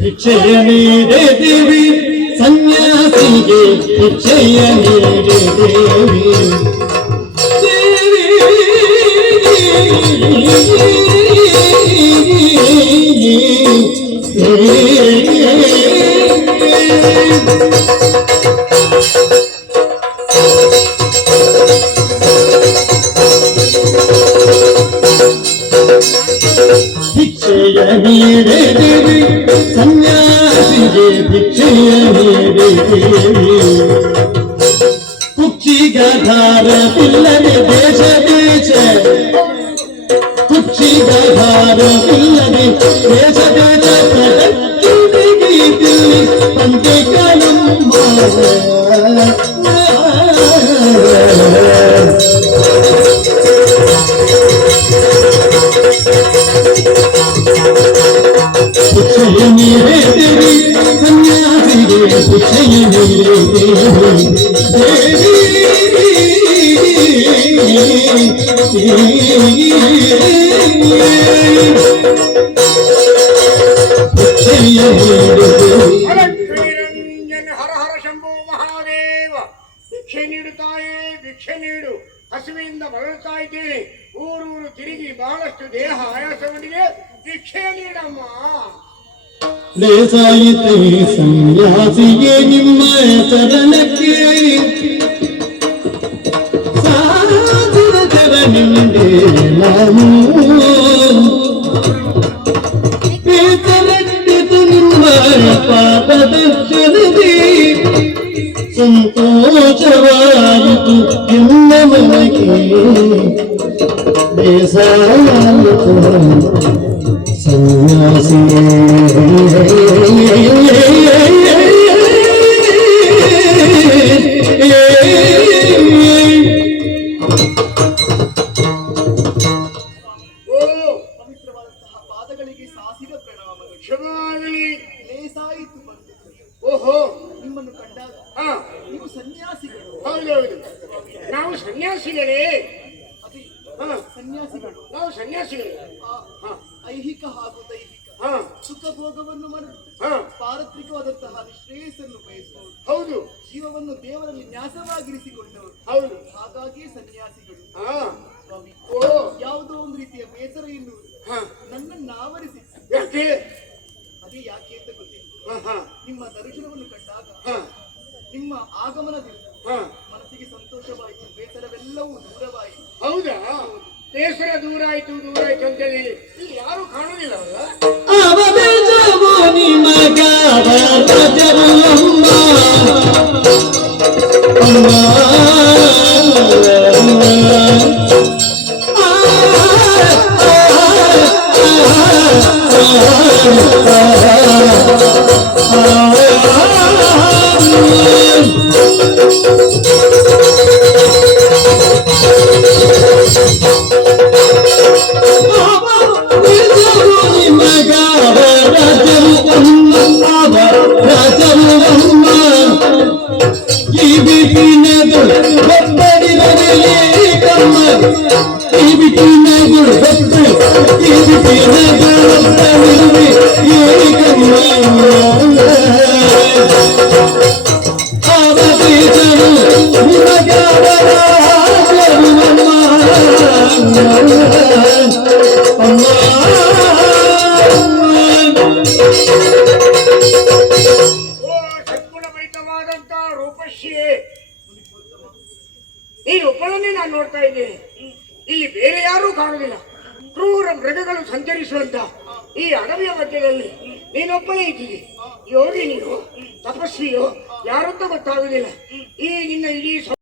ಭಿಕ್ಷೆಯ ನೀಡೆ ದೇವಿ ಸನ್ಯಾಸಿಗೆ ಭಿಕ್ಷೆಯ ನೀಡೆ ದೇವಿ ಭಿಕ್ಷೆಯ ನೀಡೆ ದೇವಿ ಸನ್ಯಾಸಿಗೆ ಭಿಕ್ಷೆಯ ನೀಡೆ ದೇವಿ ಕುಕ್ಷಿಗಾಧಾರವಿಲ್ಲದೆ ದೇಶ ದೇಶ ಕುಕ್ಷಿಗಾಧಾರವಿಲ್ಲದೆ ದೇಶ ದೇಶ ಪ್ರಗತಿಗಿದ್ದಲ್ಲಿ ಪಂಚಕಲಮ್ಮ ಭಿಕ್ಷೆಯ ನೀಡೆ ದೇವಿ ಸನ್ಯಾಸಿಗೆ ಭಿಕ್ಷೆಯ ನೀಡೆ ದೇವಿ ಭಿಕ್ಷೆಯ ನೀಡೆ ಹರ ಹರ ಶಂಭೋ ಮಹಾದೇವ. ಭಿಕ್ಷೆ ನೀಡುತ್ತಾಯೇ ಭಿಕ್ಷೆ ನೀಡು, ಹಸುವಿನಿಂದ ಬಳಲ್ತಾ ಇದ್ದೇನೆ, ಊರೂರು ತಿರುಗಿ ಬಹಳಷ್ಟು ದೇಹ ಆಯಾಸಗೊಂಡಿದೆ, ಭಿಕ್ಷೆ ನೀಡಮ್ಮ. ಲೇಸಾಯಿತೆ ಸನ್ಯಾಸಿಗೆ ನಿಮ್ಮ ಚರಣಕ್ಕೆ ಸಾಧುರ ಚರಣಿಂದೆ ನಾನು ಬೇಸರಟ್ಟಿತು ನಿಮ್ಮ ಪಾದದರ್ಶನದಿ ಸಂತೋಷವಾಯಿತು ಎನ್ನ ಮನಗೆ ಬೇಸಾಯಿತು ಸನ್ಯಾಸಿ ಪವಿತ್ರವಾದಂತಹ ಪಾದಗಳಿಗೆ ಸಾಸಿದ ಪ್ರಣಾಮಗಳು. ಶುಭವಾಗಲಿ. ಲೇಸಾಯಿತು ಬಂತು. ಓಹೋ, ನಿಮ್ಮನ್ನು ಕಂಡಾಗ ನೀವು ಸನ್ಯಾಸಿಗಳು. ಹೌದೌದು, ನಾವು ಸನ್ಯಾಸಿಗಳೇ. ಅದೇ ಹ, ಸನ್ಯಾಸಿಗಳು. ನಾವು ಸನ್ಯಾಸಿಗಳೇ. ಐಹಿಕ ಹಾಗೂ ದೈಹಿಕ ಸುಖ ಭೋಗವನ್ನು ಮರೆತು ಪಾರತ್ರಿಕವಾದಂತಹ ಶ್ರೇಯಸ್ಸನ್ನು ಬಯಸುವುದು. ಹೌದು, ಜೀವವನ್ನು ದೇವರಲ್ಲಿ ನ್ಯಾಸವಾಗಿರಿಸಿಕೊಂಡವರು. ಹೌದು, ಹಾಗಾಗಿ ಸನ್ಯಾಸಿಗಳು. ಸ್ವಾಮಿ, ಓ, ಯಾವುದೋ ಒಂದು ರೀತಿಯ ಬೇಸರ ಎನ್ನುವುದು ನನ್ನನ್ನು ಆವರಿಸಿ. ಯಾಕೆ? ಅದೇ ಯಾಕೆ ಅಂತ ಗೊತ್ತಿಲ್ಲ. ನಿಮ್ಮ ದರ್ಶನವನ್ನು ಕಂಡಾಗ ನಿಮ್ಮ ಆಗಮನದಿಂದ ಮನಸ್ಸಿಗೆ ಸಂತೋಷವಾಯಿತು, ಬೇಸರವೆಲ್ಲವೂ ದೂರವಾಯಿತು. ಹೌದಾ? ಬೇಸರ ದೂರಾಯ್ತು ದೂರಾಯ್ತು ಅಂತ ಹೇಳಿ ಇಲ್ಲಿ ಯಾರು ಕಾಣುವುದಿಲ್ಲವಲ್ಲ? ಅವಬೇಜವು ನಿಮಗಾವ ರಜವಮ್ಮ ಅಮ್ಮ ನೀನೊಬ್ಬಳನ್ನೇ ನಾನು ನೋಡ್ತಾ ಇದ್ದೇನೆ, ಇಲ್ಲಿ ಬೇರೆ ಯಾರೂ ಕಾಣುವುದಿಲ್ಲ. ಕ್ರೂರ ಮೃಗಗಳು ಸಂಚರಿಸುವಂತ ಈ ಅಡವಿಯ ಮಧ್ಯದಲ್ಲಿ ನೀನೊಬ್ಬಳೇ ಇದ್ದೀರಿ. ಯೋಗಿ ನೀನು, ತಪಸ್ವಿಯೋ ಯಾರಂತ ಗೊತ್ತಾಗುವುದಿಲ್ಲ. ಈ ನಿನ್ನ ಇಡೀ